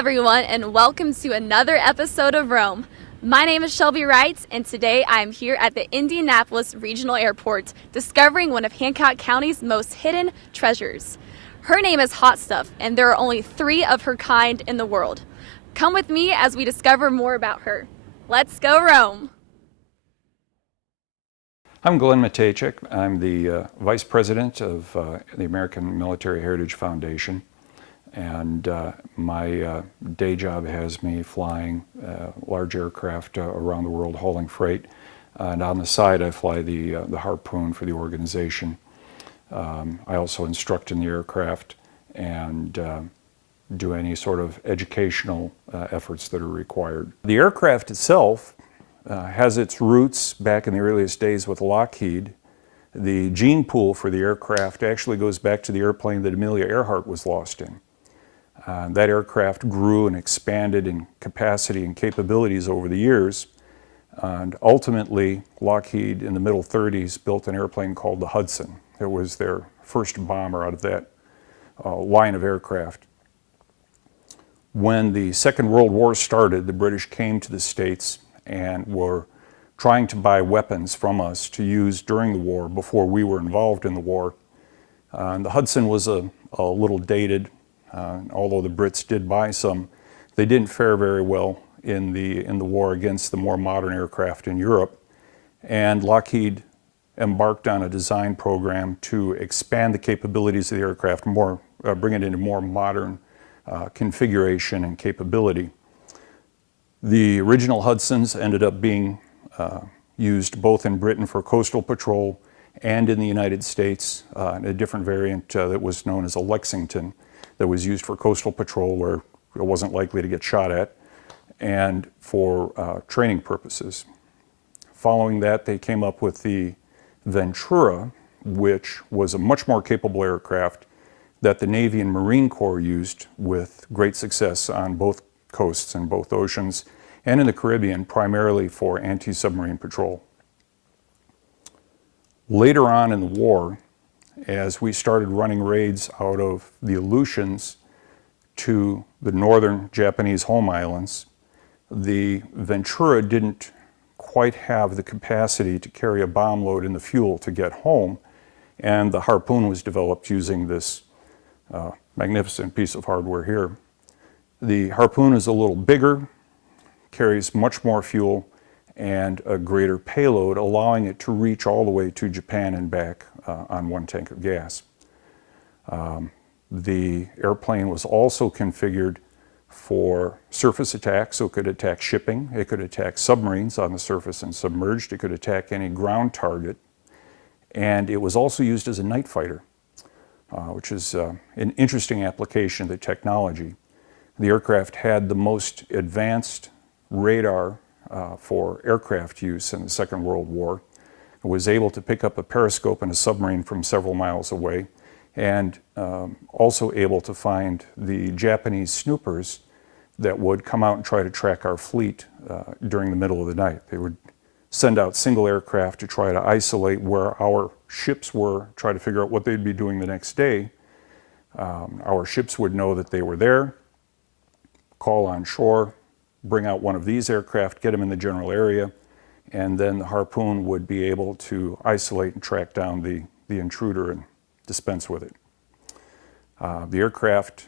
everyone, and welcome to another episode of Rome. My name is Shelby Wright, and today I am here at the Indianapolis Regional Airport, discovering one of Hancock County's most hidden treasures. Her name is Hot Stuff, and there are only 3 of her kind in the world. Come with me as we discover more about her. Let's go Rome! I'm Glenn Matejcik. I'm the Vice President of the American Military Heritage Foundation. And my day job has me flying large aircraft around the world hauling freight. And on the side I fly the harpoon for the organization. I also instruct in the aircraft and do any sort of educational efforts that are required. The aircraft itself has its roots back in the earliest days with Lockheed. The gene pool for the aircraft actually goes back to the airplane that Amelia Earhart was lost in. That aircraft grew and expanded in capacity and capabilities over the years, and ultimately Lockheed in the middle 30s built an airplane called the Hudson. It was their first bomber out of that line of aircraft. When the Second World War started, the British came to the States and were trying to buy weapons from us to use during the war before we were involved in the war. And the Hudson was a little dated. Although the Brits did buy some, they didn't fare very well in the war against the more modern aircraft in Europe. And Lockheed embarked on a design program to expand the capabilities of the aircraft, bring it into more modern configuration and capability. The original Hudsons ended up being used both in Britain for coastal patrol and in the United States in a different variant that was known as a Lexington, that was used for coastal patrol where it wasn't likely to get shot at, and for training purposes. Following that, they came up with the Ventura, which was a much more capable aircraft that the Navy and Marine Corps used with great success on both coasts and both oceans, and in the Caribbean, primarily for anti-submarine patrol. Later on in the war, as we started running raids out of the Aleutians to the northern Japanese home islands, the Ventura didn't quite have the capacity to carry a bomb load in the fuel to get home, and the harpoon was developed using this magnificent piece of hardware here. The harpoon is a little bigger, carries much more fuel, and a greater payload, allowing it to reach all the way to Japan and back on one tank of gas. The airplane was also configured for surface attack, so it could attack shipping, it could attack submarines on the surface and submerged, it could attack any ground target, and it was also used as a night fighter, which is an interesting application of the technology. The aircraft had the most advanced radar for aircraft use in the Second World War. It was able to pick up a periscope in a submarine from several miles away, and also able to find the Japanese snoopers that would come out and try to track our fleet during the middle of the night. They would send out single aircraft to try to isolate where our ships were, try to figure out what they'd be doing the next day. Our ships would know that they were there, call on shore, bring out one of these aircraft, get them in the general area, and then the harpoon would be able to isolate and track down the intruder and dispense with it. The aircraft,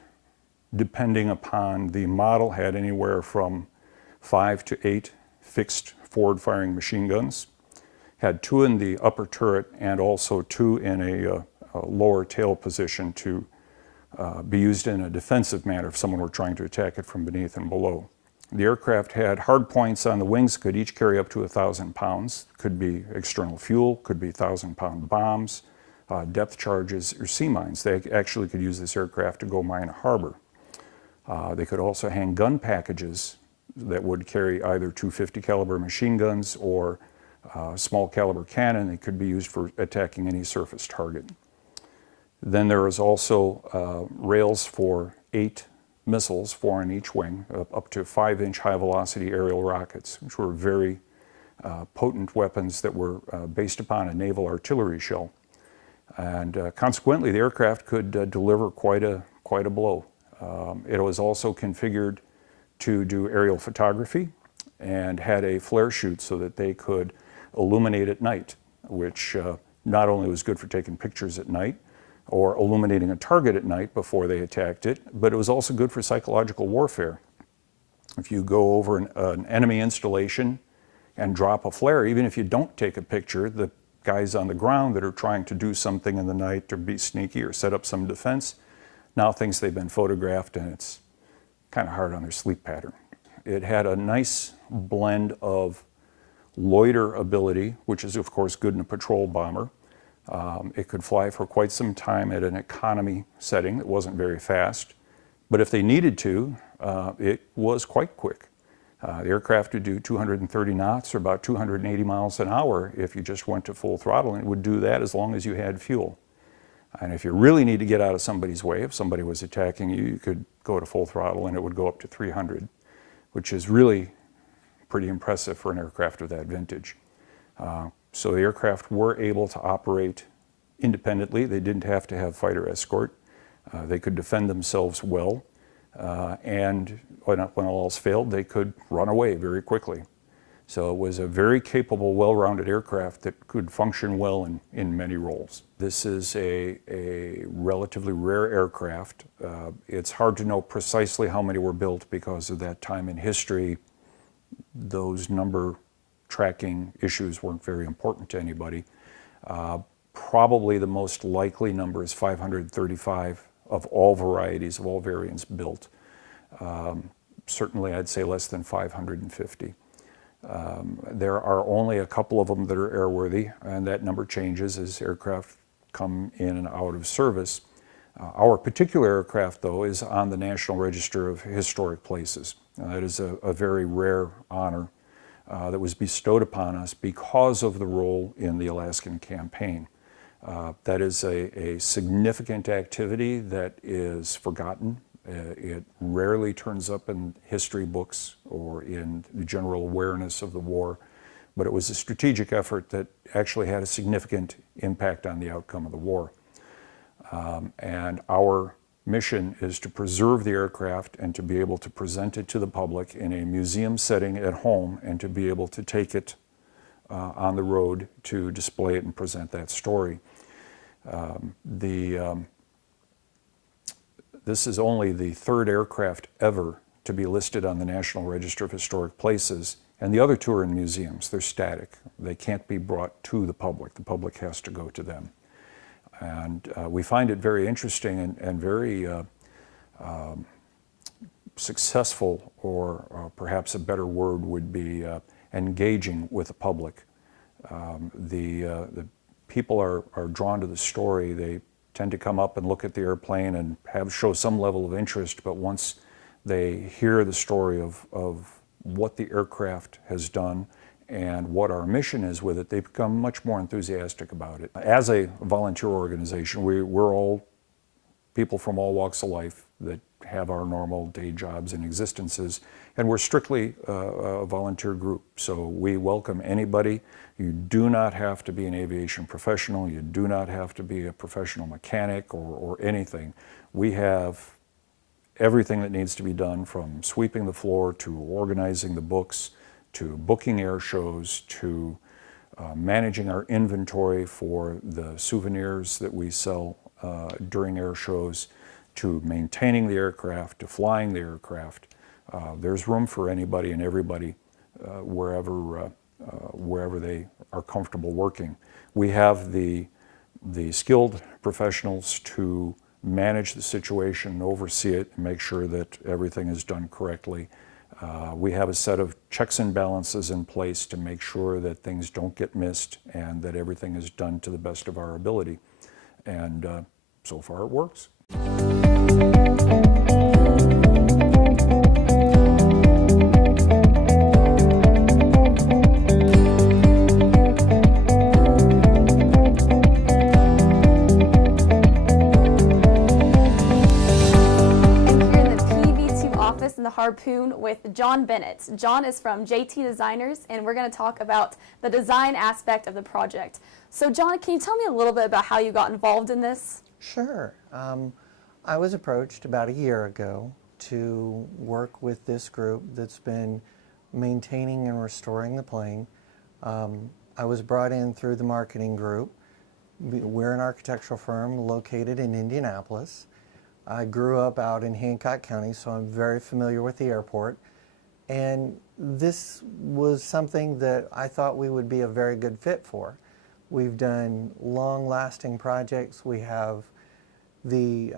depending upon the model, had anywhere from 5 to 8 fixed forward-firing machine guns, had 2 in the upper turret and also 2 in a lower tail position to be used in a defensive manner if someone were trying to attack it from beneath and below. The aircraft had hard points on the wings, could each carry up to 1,000 pounds. Could be external fuel, could be 1,000-pound bombs, depth charges, or sea mines. They actually could use this aircraft to go mine a harbor. They could also hang gun packages that would carry either 250 caliber machine guns or small caliber cannon. They could be used for attacking any surface target. Then there is also rails for 8 missiles, 4 on each wing, up to 5-inch high-velocity aerial rockets, which were very potent weapons that were based upon a naval artillery shell. And consequently, the aircraft could deliver quite a blow. It was also configured to do aerial photography and had a flare chute so that they could illuminate at night, which not only was good for taking pictures at night or illuminating a target at night before they attacked it, but it was also good for psychological warfare. If you go over an enemy installation and drop a flare, even if you don't take a picture, the guys on the ground that are trying to do something in the night to be sneaky or set up some defense now thinks they've been photographed, and it's kind of hard on their sleep pattern. It had a nice blend of loiter ability, which is of course good in a patrol bomber. It could fly for quite some time at an economy setting that wasn't very fast, but if they needed to, it was quite quick. The aircraft would do 230 knots or about 280 miles an hour if you just went to full throttle, and it would do that as long as you had fuel. And if you really need to get out of somebody's way, if somebody was attacking you, you could go to full throttle and it would go up to 300, which is really pretty impressive for an aircraft of that vintage. So the aircraft were able to operate independently. They didn't have to have fighter escort. They could defend themselves well. And when all else failed, they could run away very quickly. So it was a very capable, well-rounded aircraft that could function well in many roles. This is a relatively rare aircraft. It's hard to know precisely how many were built because of that time in history. Those number tracking issues weren't very important to anybody. Probably the most likely number is 535 of all varieties, of all variants built. Certainly I'd say less than 550. There are only a couple of them that are airworthy, and that number changes as aircraft come in and out of service. Our particular aircraft, though, is on the National Register of Historic Places. That is a very rare honor that was bestowed upon us because of the role in the Alaskan campaign. That is a significant activity that is forgotten. It rarely turns up in history books or in the general awareness of the war, but it was a strategic effort that actually had a significant impact on the outcome of the war. And our mission is to preserve the aircraft and to be able to present it to the public in a museum setting at home and to be able to take it on the road to display it and present that story. This is only the third aircraft ever to be listed on the National Register of Historic Places, and the other two are in museums. They're static. They can't be brought to the public. The public has to go to them. And we find it very interesting and very successful, or perhaps a better word would be engaging with the public. The people are drawn to the story. They tend to come up and look at the airplane and show some level of interest, but once they hear the story of what the aircraft has done and what our mission is with it, they become much more enthusiastic about it. As a volunteer organization, we're all people from all walks of life that have our normal day jobs and existences, and we're strictly a volunteer group. So we welcome anybody. You do not have to be an aviation professional. You do not have to be a professional mechanic or anything. We have everything that needs to be done, from sweeping the floor to organizing the books to booking air shows to managing our inventory for the souvenirs that we sell during air shows, to maintaining the aircraft, to flying the aircraft. There's room for anybody and everybody wherever they are comfortable working. We have the skilled professionals to manage the situation and oversee it and make sure that everything is done correctly. We have a set of checks and balances in place to make sure that things don't get missed and that everything is done to the best of our ability. And so far it works. In the Harpoon with John Bennett. John is from JT Designers, and we're going to talk about the design aspect of the project. So John, can you tell me a little bit about how you got involved in this? Sure. I was approached about a year ago to work with this group that's been maintaining and restoring the plane. I was brought in through the marketing group. We're an architectural firm located in Indianapolis. I grew up out in Hancock County, so I'm very familiar with the airport. And this was something that I thought we would be a very good fit for. We've done long-lasting projects. We have the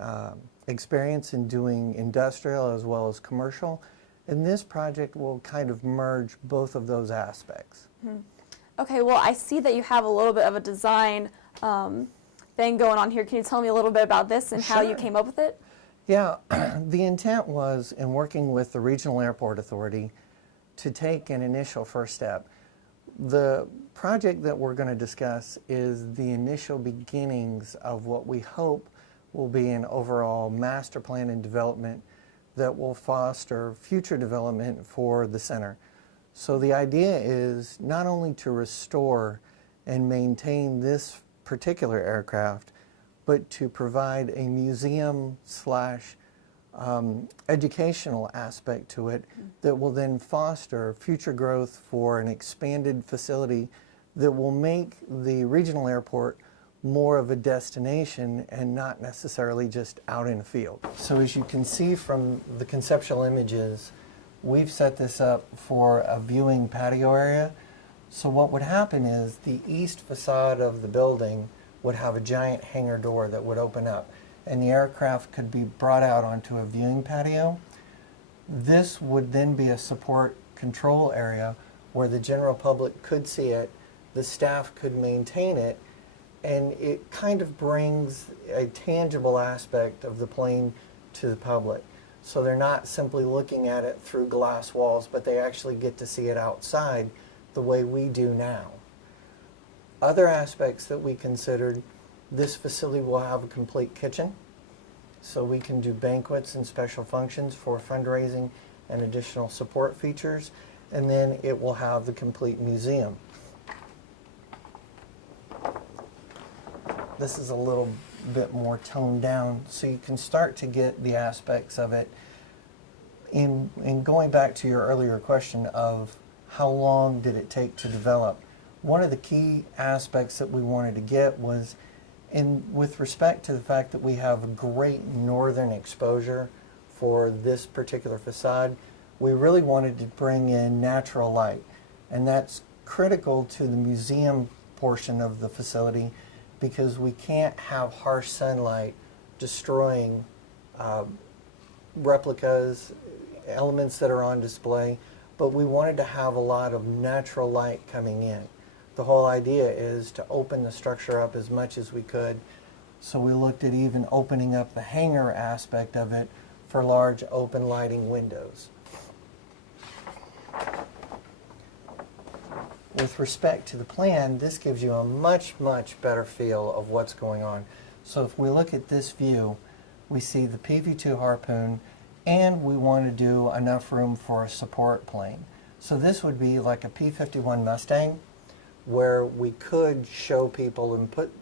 experience in doing industrial as well as commercial, and this project will kind of merge both of those aspects. Okay, well, I see that you have a little bit of a design thing going on here. Can you tell me a little bit about this and how you came up with it? Yeah, the intent was, in working with the Regional Airport Authority, to take an initial first step. The project that we're going to discuss is the initial beginnings of what we hope will be an overall master plan and development that will foster future development for the center. So the idea is not only to restore and maintain this particular aircraft, but to provide a museum slash educational aspect to it that will then foster future growth for an expanded facility that will make the regional airport more of a destination and not necessarily just out in a field. So as you can see from the conceptual images, we've set this up for a viewing patio area. So what would happen is the east facade of the building would have a giant hangar door that would open up, and the aircraft could be brought out onto a viewing patio. This would then be a support control area where the general public could see it, the staff could maintain it, and it kind of brings a tangible aspect of the plane to the public. So they're not simply looking at it through glass walls, but they actually get to see it outside the way we do now. Other aspects that we considered, this facility will have a complete kitchen, so we can do banquets and special functions for fundraising and additional support features, and then it will have the complete museum. This is a little bit more toned down, so you can start to get the aspects of it. In going back to your earlier question of how long did it take to develop, one of the key aspects that we wanted to get was with respect to the fact that we have a great northern exposure for this particular facade, we really wanted to bring in natural light, and that's critical to the museum portion of the facility, because we can't have harsh sunlight destroying replicas, elements that are on display, but we wanted to have a lot of natural light coming in. The whole idea is to open the structure up as much as we could, so we looked at even opening up the hangar aspect of it for large open lighting windows. With respect to the plan, this gives you a much, much better feel of what's going on. So if we look at this view, we see the PV2 Harpoon, and we want to do enough room for a support plane. So this would be like a P-51 Mustang, where we could show people and put,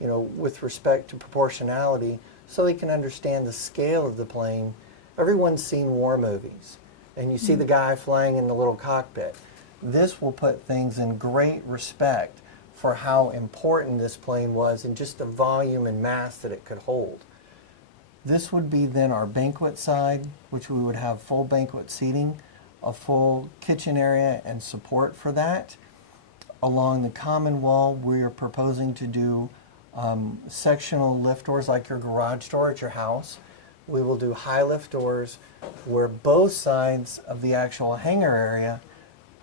with respect to proportionality, so they can understand the scale of the plane. Everyone's seen war movies, and you see the guy flying in the little cockpit. This will put things in great respect for how important this plane was and just the volume and mass that it could hold. This would be then our banquet side, which we would have full banquet seating, a full kitchen area and support for that. Along the common wall, we are proposing to do sectional lift doors like your garage door at your house. We will do high lift doors where both sides of the actual hangar area,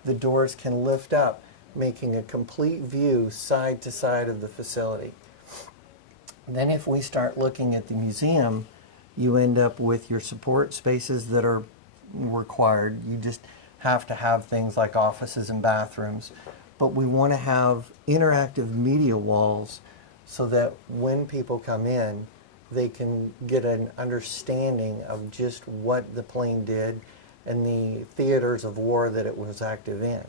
the doors can lift up, making a complete view side to side of the facility. Then if we start looking at the museum, you end up with your support spaces that are required. You just have to have things like offices and bathrooms. But we want to have interactive media walls so that when people come in, they can get an understanding of just what the plane did and the theaters of war that it was active in.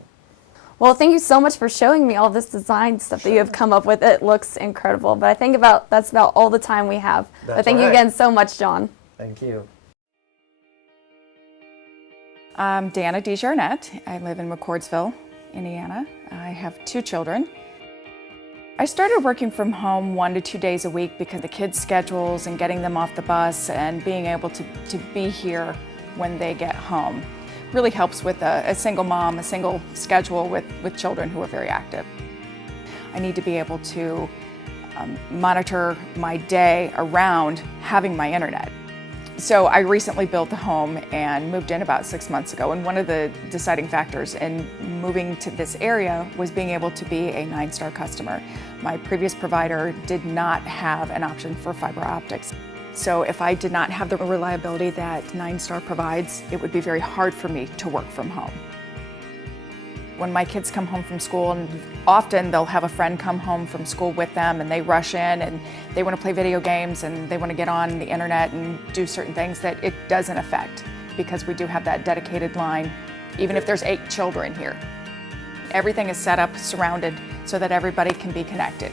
Well, thank you so much for showing me all this design stuff that you have come up with. It looks incredible, but I think that's about all the time we have. But thank you again so much, John. Thank you. I'm Dana DeJarnette. I live in McCordsville, Indiana. I have 2 children. I started working from home 1 to 2 days a week because the kids' schedules and getting them off the bus and being able to be here when they get home really helps with a single mom, a single schedule with children who are very active. I need to be able to monitor my day around having my internet. So I recently built a home and moved in about 6 months ago, and one of the deciding factors in moving to this area was being able to be a 9-star customer. My previous provider did not have an option for fiber optics. So if I did not have the reliability that 9-star provides, it would be very hard for me to work from home. When my kids come home from school, and often they'll have a friend come home from school with them and they rush in and they want to play video games and they want to get on the internet and do certain things that it doesn't affect because we do have that dedicated line, even if there's 8 children here. Everything is set up, surrounded, so that everybody can be connected.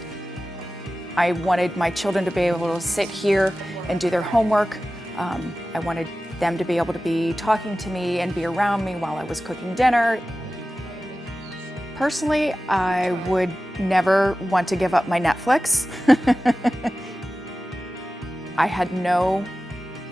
I wanted my children to be able to sit here and do their homework. I wanted them to be able to be talking to me and be around me while I was cooking dinner. Personally, I would never want to give up my Netflix. I had no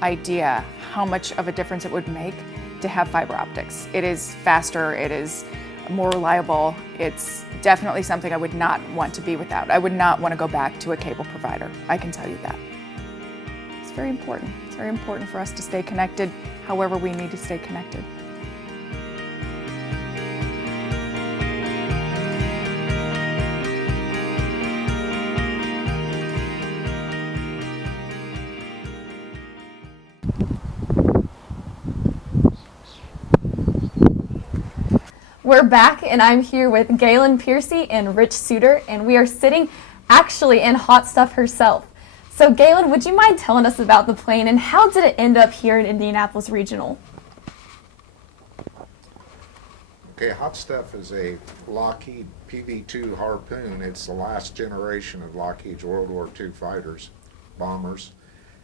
idea how much of a difference it would make to have fiber optics. It is faster, it is more reliable. It's definitely something I would not want to be without. I would not want to go back to a cable provider, I can tell you that. It's very important. It's very important for us to stay connected however we need to stay connected. We're back, and I'm here with Galen Piercy and Rich Suter, and we are sitting actually in Hot Stuff herself. So Galen, would you mind telling us about the plane and how did it end up here in Indianapolis Regional? Okay, Hot Stuff is a Lockheed PV-2 Harpoon. It's the last generation of Lockheed's World War II fighters, bombers,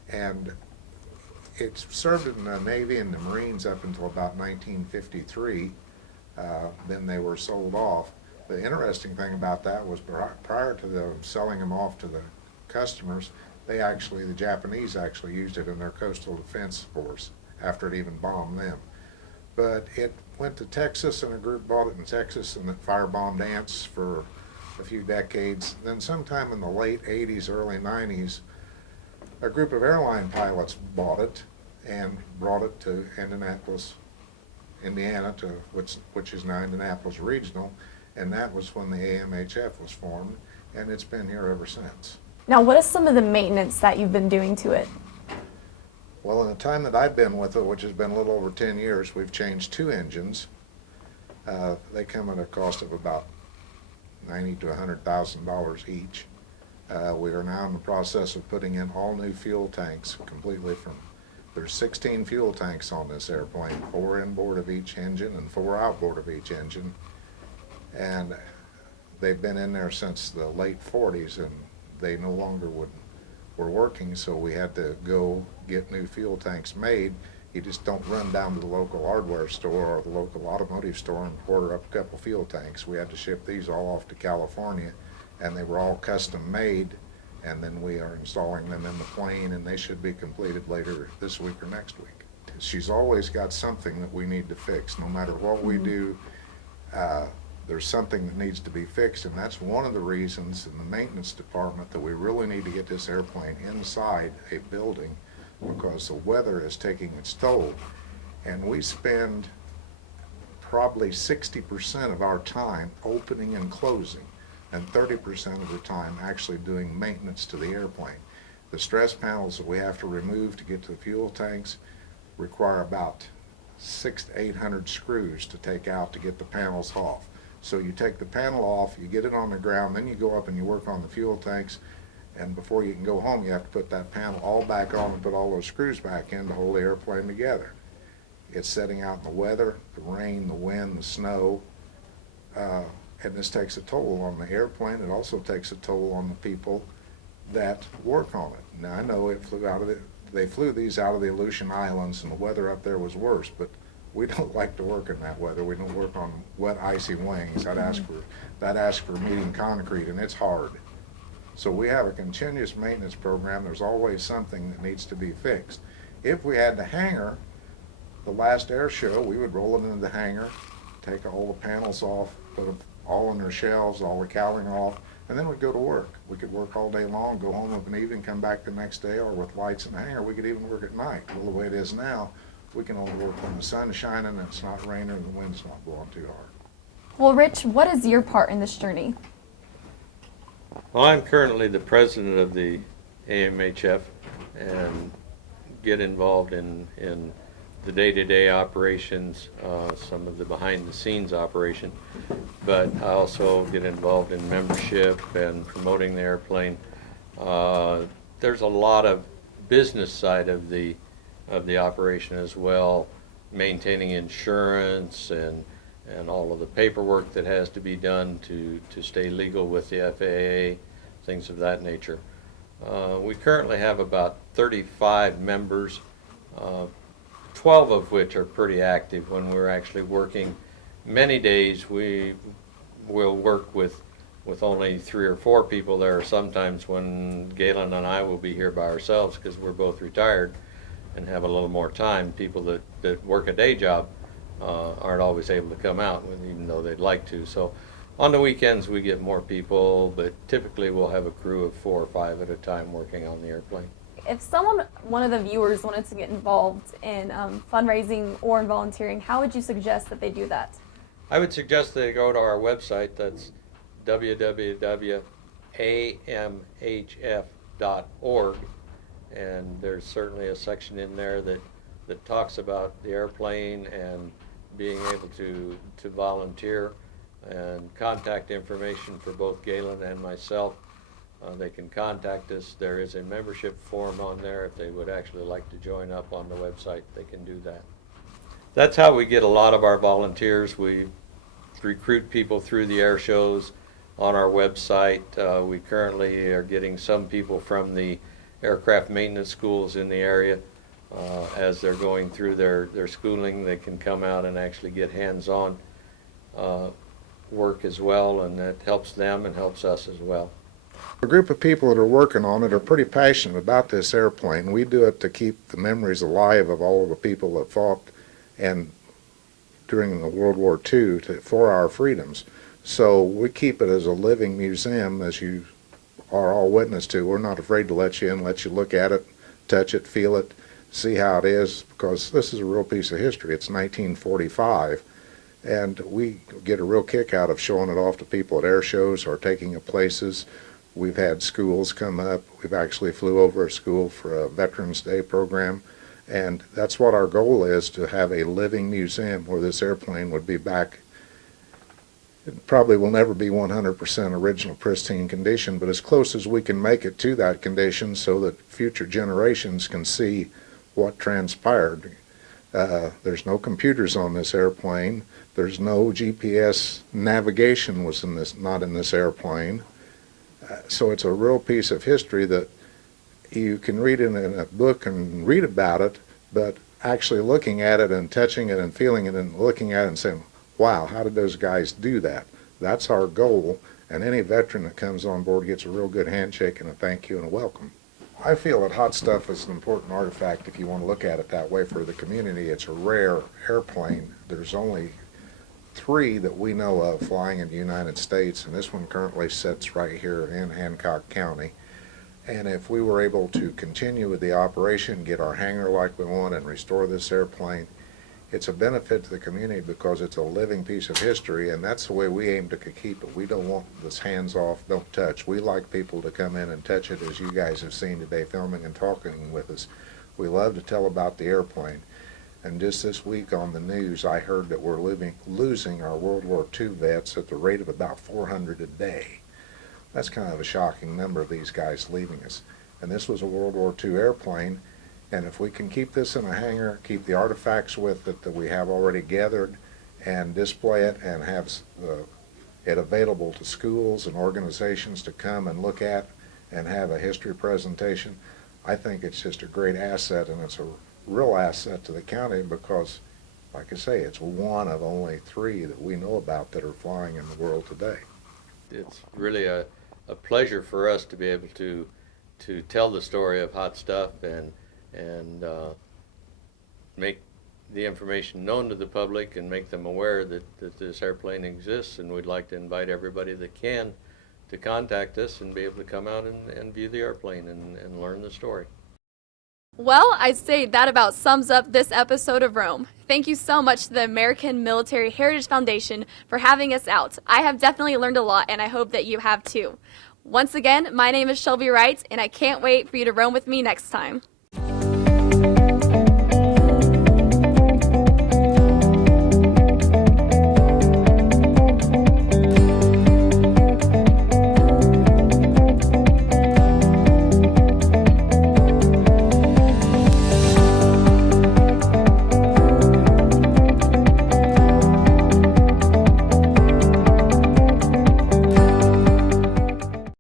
and it served in the Navy and the Marines up until about 1953. Then they were sold off. The interesting thing about that was prior to them selling them off to the customers, the Japanese actually used it in their coastal defense force after it even bombed them. But it went to Texas, and a group bought it in Texas, and it firebombed ants for a few decades. Then sometime in the late 80s, early 90s, a group of airline pilots bought it and brought it to Indianapolis, Indiana, which is now Indianapolis Regional, and that was when the AMHF was formed, and it's been here ever since. Now, what is some of the maintenance that you've been doing to it? Well, in the time that I've been with it, which has been a little over 10 years, we've changed 2 engines. They come at a cost of about $90,000 to $100,000 each. We are now in the process of putting in all new fuel tanks completely from. There's 16 fuel tanks on this airplane, 4 inboard of each engine and 4 outboard of each engine. And they've been in there since the late 40s, and they no longer were working, so we had to go get new fuel tanks made. You just don't run down to the local hardware store or the local automotive store and order up a couple fuel tanks. We had to ship these all off to California, and they were all custom made. And then we are installing them in the plane, and they should be completed later this week or next week. She's always got something that we need to fix. No matter what we do, there's something that needs to be fixed, and that's one of the reasons in the maintenance department that we really need to get this airplane inside a building, because the weather is taking its toll. And we spend probably 60% of our time opening and closing, and 30% of the time actually doing maintenance to the airplane. The stress panels that we have to remove to get to the fuel tanks require about 600 to 800 screws to take out to get the panels off. So you take the panel off, you get it on the ground, then you go up and you work on the fuel tanks, and before you can go home you have to put that panel all back on and put all those screws back in to hold the airplane together. It's setting out in the weather, the rain, the wind, the snow. And this takes a toll on the airplane. It also takes a toll on the people that work on it. Now, I know they flew these out of the Aleutian Islands, and the weather up there was worse, but we don't like to work in that weather. We don't work on wet, icy wings. That asks for meeting concrete, and it's hard. So we have a continuous maintenance program. There's always something that needs to be fixed. If we had the hangar, the last air show, we would roll it into the hangar, take all the panels off, put them all on their shelves, all the cowling off, and then we'd go to work. We could work all day long, go home of an evening, come back the next day, or with lights in the hangar, we could even work at night. Well, the way it is now, we can only work when the sun's shining and it's not raining and the wind's not blowing too hard. Well, Rich, what is your part in this journey? Well, I'm currently the president of the AMHF and get involved in the day-to-day operations, some of the behind-the-scenes operation, but I also get involved in membership and promoting the airplane. There's a lot of business side of the operation as well, maintaining insurance and all of the paperwork that has to be done to stay legal with the FAA, things of that nature. We currently have about 35 members, 12 of which are pretty active when we're actually working. Many days we will work with only 3 or 4 people there, sometimes when Galen and I will be here by ourselves because we're both retired and have a little more time. People that work a day job aren't always able to come out, even though they'd like to. So on the weekends we get more people, but typically we'll have a crew of 4 or 5 at a time working on the airplane. If one of the viewers wanted to get involved in fundraising or in volunteering, how would you suggest that they do that? I would suggest they go to our website. That's www.amhf.org, and there's certainly a section in there that talks about the airplane and being able to volunteer, and contact information for both Galen and myself. They can contact us. There is a membership form on there. If they would actually like to join up on the website, they can do that. That's how we get a lot of our volunteers. We recruit people through the air shows on our website. We currently are getting some people from the aircraft maintenance schools in the area. As they're going through their schooling, they can come out and actually get hands-on work as well, and that helps them and helps us as well. A group of people that are working on it are pretty passionate about this airplane. We do it to keep the memories alive of all of the people that fought and during the World War II for our freedoms. So we keep it as a living museum, as you are all witness to. We're not afraid to let you in, let you look at it, touch it, feel it, see how it is, because this is a real piece of history. It's 1945. And we get a real kick out of showing it off to people at air shows or taking it places. We've had schools come up. We've actually flew over a school for a Veterans Day program. And that's what our goal is, to have a living museum where this airplane would be back. It probably will never be 100% original pristine condition, but as close as we can make it to that condition so that future generations can see what transpired. There's no computers on this airplane. There's no GPS navigation not in this airplane. So it's a real piece of history that you can read in a book and read about it, but actually looking at it and touching it and feeling it and looking at it and saying, wow, how did those guys do that? That's our goal, and any veteran that comes on board gets a real good handshake and a thank you and a welcome. I feel that hot stuff is an important artifact if you want to look at it that way for the community. It's a rare airplane. There's only 3 that we know of flying in the United States, and this one currently sits right here in Hancock County. And if we were able to continue with the operation, get our hangar like we want, and restore this airplane, it's a benefit to the community because it's a living piece of history, and that's the way we aim to keep it. We don't want this hands off, don't touch. We like people to come in and touch it, as you guys have seen today filming and talking with us. We love to tell about the airplane. And just this week on the news, I heard that we're losing our World War II vets at the rate of about 400 a day. That's kind of a shocking number of these guys leaving us. And this was a World War II airplane, and if we can keep this in a hangar, keep the artifacts with it that we have already gathered, and display it and have it available to schools and organizations to come and look at and have a history presentation, I think it's just a great asset, and it's a real asset to the county because, like I say, it's one of only 3 that we know about that are flying in the world today. It's really a pleasure for us to be able to tell the story of hot stuff and make the information known to the public and make them aware that this airplane exists, and we'd like to invite everybody that can to contact us and be able to come out and view the airplane and learn the story. Well, I'd say that about sums up this episode of Rome. Thank you so much to the American Military Heritage Foundation for having us out. I have definitely learned a lot, and I hope that you have too. Once again, my name is Shelby Wright, and I can't wait for you to roam with me next time.